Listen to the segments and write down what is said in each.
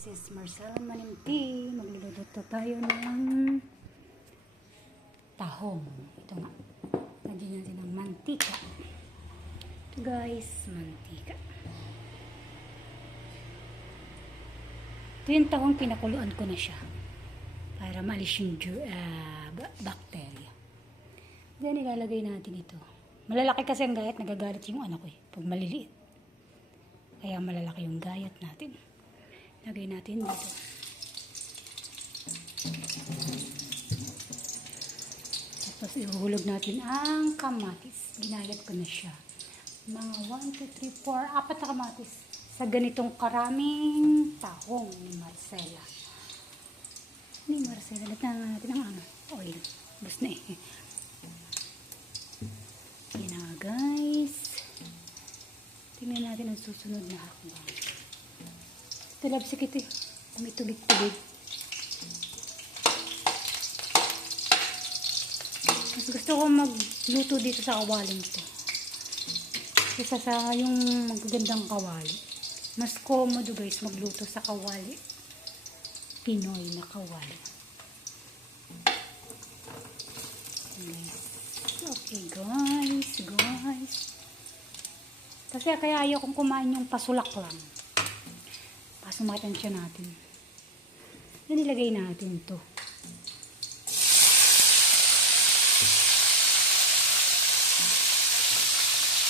This is Marcela Manimpi. Magluluto tayo ng tahong. Ito nga. Lagyan natin ng mantika. Ito guys, mantika. Ito yung tahong, pinakuluan ko na siya. Para maalis yung bacteria. Then ilalagay natin ito. Malalaki kasi ang gayat, nagagalit yung anak ko pag maliliit. Kaya malalaki yung gayat natin. Lagay natin dito. Tapos ihuhulog natin ang kamatis. Ginayat ko na siya. Mga 1, 2, 3, 4, 4 na kamatis. Sa ganitong karaming tahong ni Marcela. Lagyan natin ang oil. Bus na eh. Yan na guys. Tingnan natin ang susunod na hakbang. Talabsik ito eh. May tubig-tubig. Mas gusto ko magluto dito sa kawaling ito. Kesa sa yung magagandang kawali. Mas komodo guys magluto sa kawali. Pinoy na kawali. Okay guys. Kasi kaya ayaw kong kumain yung pasulak lang. Pasumatansya natin. Yan ilagay natin to.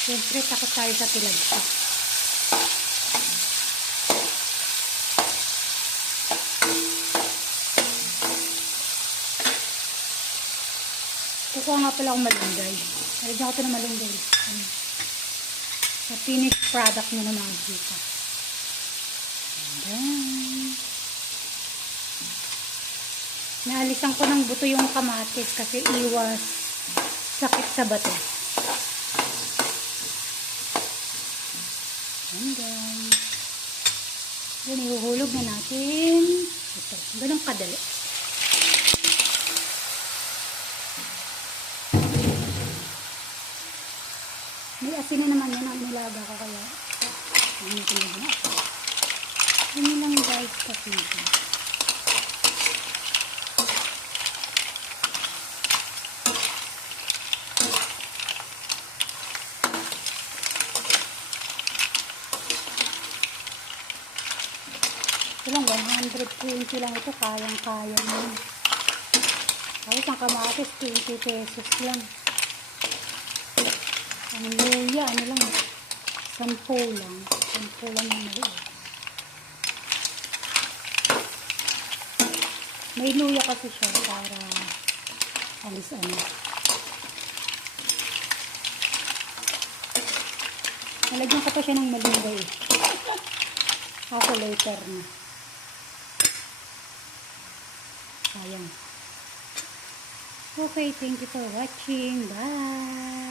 Siyempre takot tayo sa tilagsa. Kukuha nga pala akong malunggay. Nalagyan ko ito ng malunggay. Sa finished product nyo na makikita. Ayan. Naalisan ko ng buto yung kamatis kasi iwas sakit sa bato. Ayan guys. Then ihuhulog na natin. Ito. Ganun kadali. May asin na naman yan ang nilaga ko kaya. Hindi lang guys kasi ito. Ito lang 120 lang ito. Kayang-kaya mo. Tapos ang kamatis 20 pesos lang. Ang luya, ano lang, 10 lang. 10 lang yung maliit. May luya kasi siya para alis ano. Nalagyan ko pa siya ng malunggay. Ako later na. Sayang. Okay, thank you for watching. Bye!